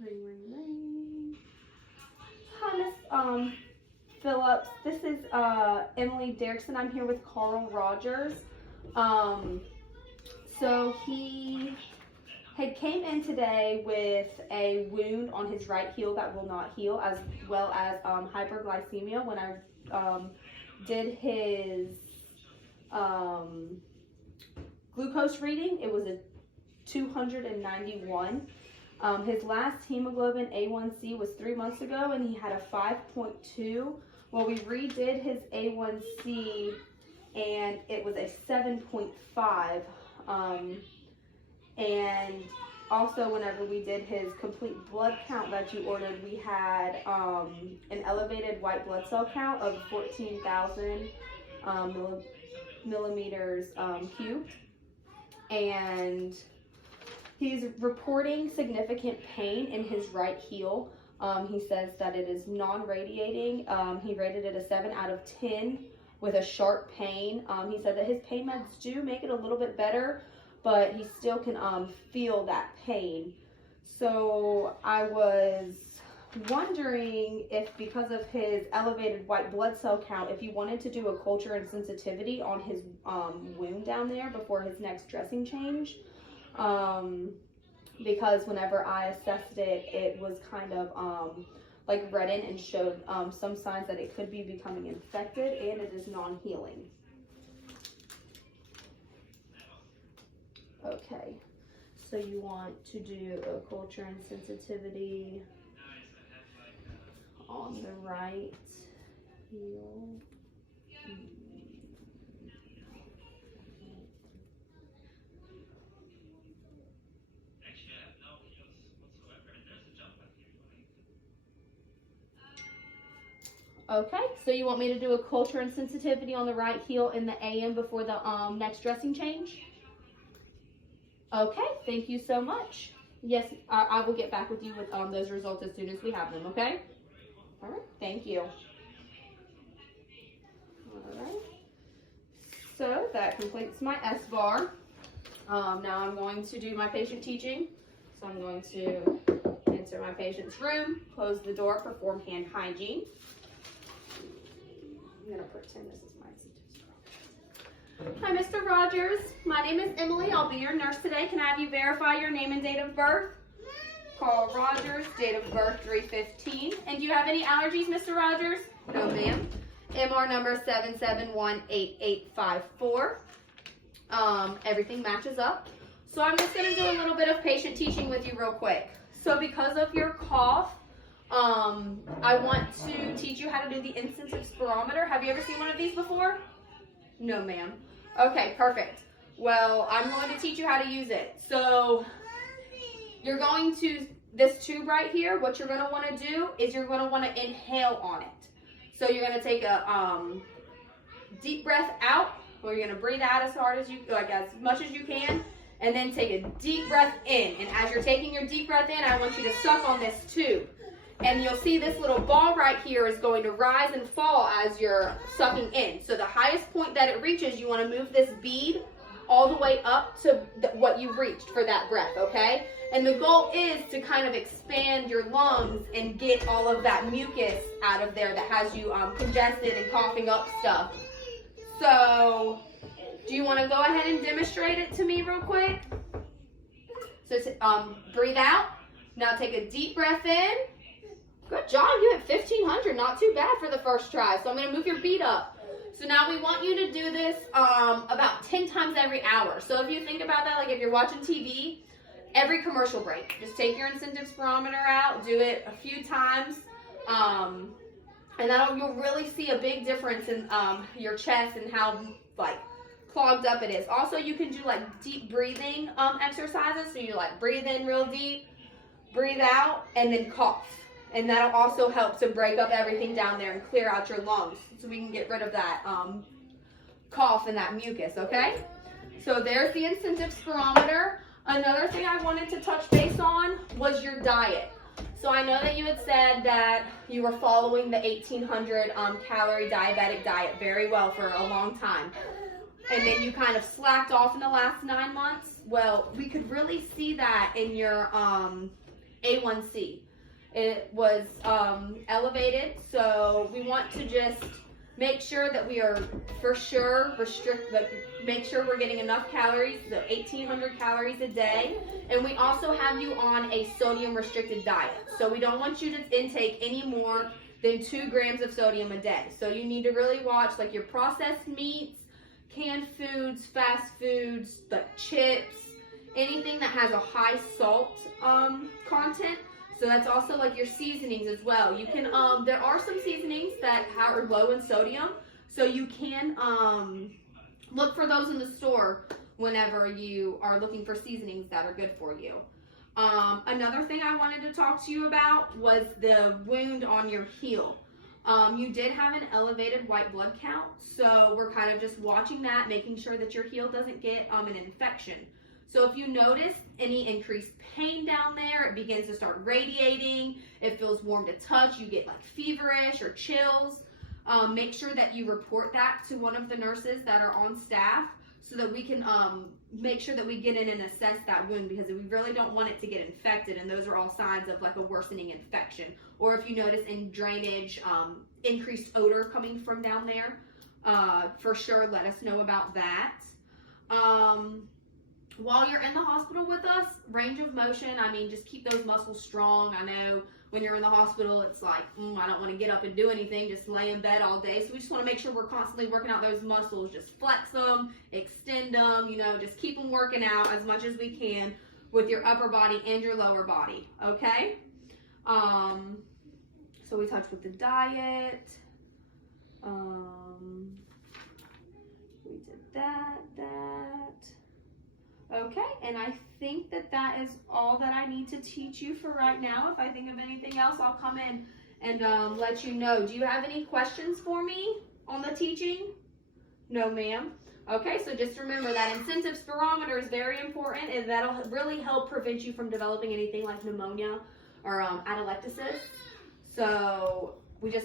Ring, ring, ring. Hi, Miss Phillips. This is Emily Derrickson. I'm here with Carl Rogers. So he had came in today with a wound on his right heel that will not heal, as well as hyperglycemia. When I did his glucose reading, it was a 291. His last hemoglobin A1C was 3 months ago, and he had a 5.2. Well, we redid his A1C, and it was a 7.5. And also, whenever we did his complete blood count that you ordered, we had an elevated white blood cell count of 14,000 millimeters cubed. And he's reporting significant pain in his right heel. He says that it is non-radiating. He rated it a 7 out of 10 with a sharp pain. He said that his pain meds do make it a little bit better, but he still can feel that pain. So I was wondering if, because of his elevated white blood cell count, if you wanted to do a culture and sensitivity on his wound down there before his next dressing change. Because whenever I assessed it, it was kind of like reddened and showed some signs that it could be becoming infected, and it is non-healing. Okay, so you want to do a culture and sensitivity on the right heel. Okay, so you want me to do a culture and sensitivity on the right heel in the AM before the next dressing change? Okay, thank you so much. Yes, I will get back with you with those results as soon as we have them, okay? All right, thank you. All right, so that completes my SBAR. Now I'm going to do my patient teaching. So I'm going to enter my patient's room, close the door, perform hand hygiene. I'm going to pretend this is my CT. Hi, Mr. Rogers. My name is Emily. I'll be your nurse today. Can I have you verify your name and date of birth? Carl Rogers, date of birth 3/15. And do you have any allergies, Mr. Rogers? No, ma'am. MR number 7718854. Everything matches up. So I'm just going to do a little bit of patient teaching with you real quick. So because of your cough, I want to teach you how to do the incentive spirometer. Have you ever seen one of these before? No, ma'am. Okay, perfect. Well, I'm going to teach you how to use it. So you're going to, this tube right here, what you're going to want to do is you're going to want to inhale on it. So you're going to take a deep breath out, or you're going to breathe out as hard as you, like as much as you can, and then take a deep breath in. And as you're taking your deep breath in, I want you to suck on this tube. And you'll see this little ball right here is going to rise and fall as you're sucking in. So the highest point that it reaches, you want to move this bead all the way up to what you've reached for that breath, okay? And the goal is to kind of expand your lungs and get all of that mucus out of there that has you congested and coughing up stuff. So do you want to go ahead and demonstrate it to me real quick? So breathe out. Now take a deep breath in. Good job, you hit 1,500, not too bad for the first try. So I'm going to move your beat up. So now we want you to do this about 10 times every hour. So if you think about that, like if you're watching TV, every commercial break, just take your incentive spirometer out, do it a few times, and you'll really see a big difference in your chest and how like clogged up it is. Also, you can do like deep breathing exercises. So you like breathe in real deep, breathe out, and then cough. And that'll also help to break up everything down there and clear out your lungs so we can get rid of that cough and that mucus, okay? So there's the incentive spirometer. Another thing I wanted to touch base on was your diet. So I know that you had said that you were following the 1,800 calorie diabetic diet very well for a long time. And then you kind of slacked off in the last 9 months. Well, we could really see that in your A1C. It was elevated, so we want to just make sure that we are for sure make sure we're getting enough calories, so 1,800 calories a day. And we also have you on a sodium restricted diet. So we don't want you to intake any more than 2 grams of sodium a day. So you need to really watch like your processed meats, canned foods, fast foods, like chips, anything that has a high salt content. So that's also like your seasonings as well. You can, there are some seasonings that are low in sodium, so you can look for those in the store whenever you are looking for seasonings that are good for you. Another thing I wanted to talk to you about was the wound on your heel. You did have an elevated white blood count, so we're kind of just watching that, making sure that your heel doesn't get an infection. So if you notice any increased pain down there, it begins to start radiating, it feels warm to touch, you get like feverish or chills, make sure that you report that to one of the nurses that are on staff so that we can make sure that we get in and assess that wound, because we really don't want it to get infected, and those are all signs of like a worsening infection. Or if you notice in drainage, increased odor coming from down there, for sure let us know about that. While you're in the hospital with us, range of motion, I mean, just keep those muscles strong. I know when you're in the hospital, it's like, I don't want to get up and do anything, just lay in bed all day. So we just want to make sure we're constantly working out those muscles. Just flex them, extend them, you know, just keep them working out as much as we can with your upper body and your lower body, okay? So we touched with the diet. We did that. Okay, and I think that is all that I need to teach you for right now. If I think of anything else, I'll come in and let you know. Do you have any questions for me on the teaching? No, ma'am. Okay, so just remember that incentive spirometer is very important, and that'll really help prevent you from developing anything like pneumonia or atelectasis. So we just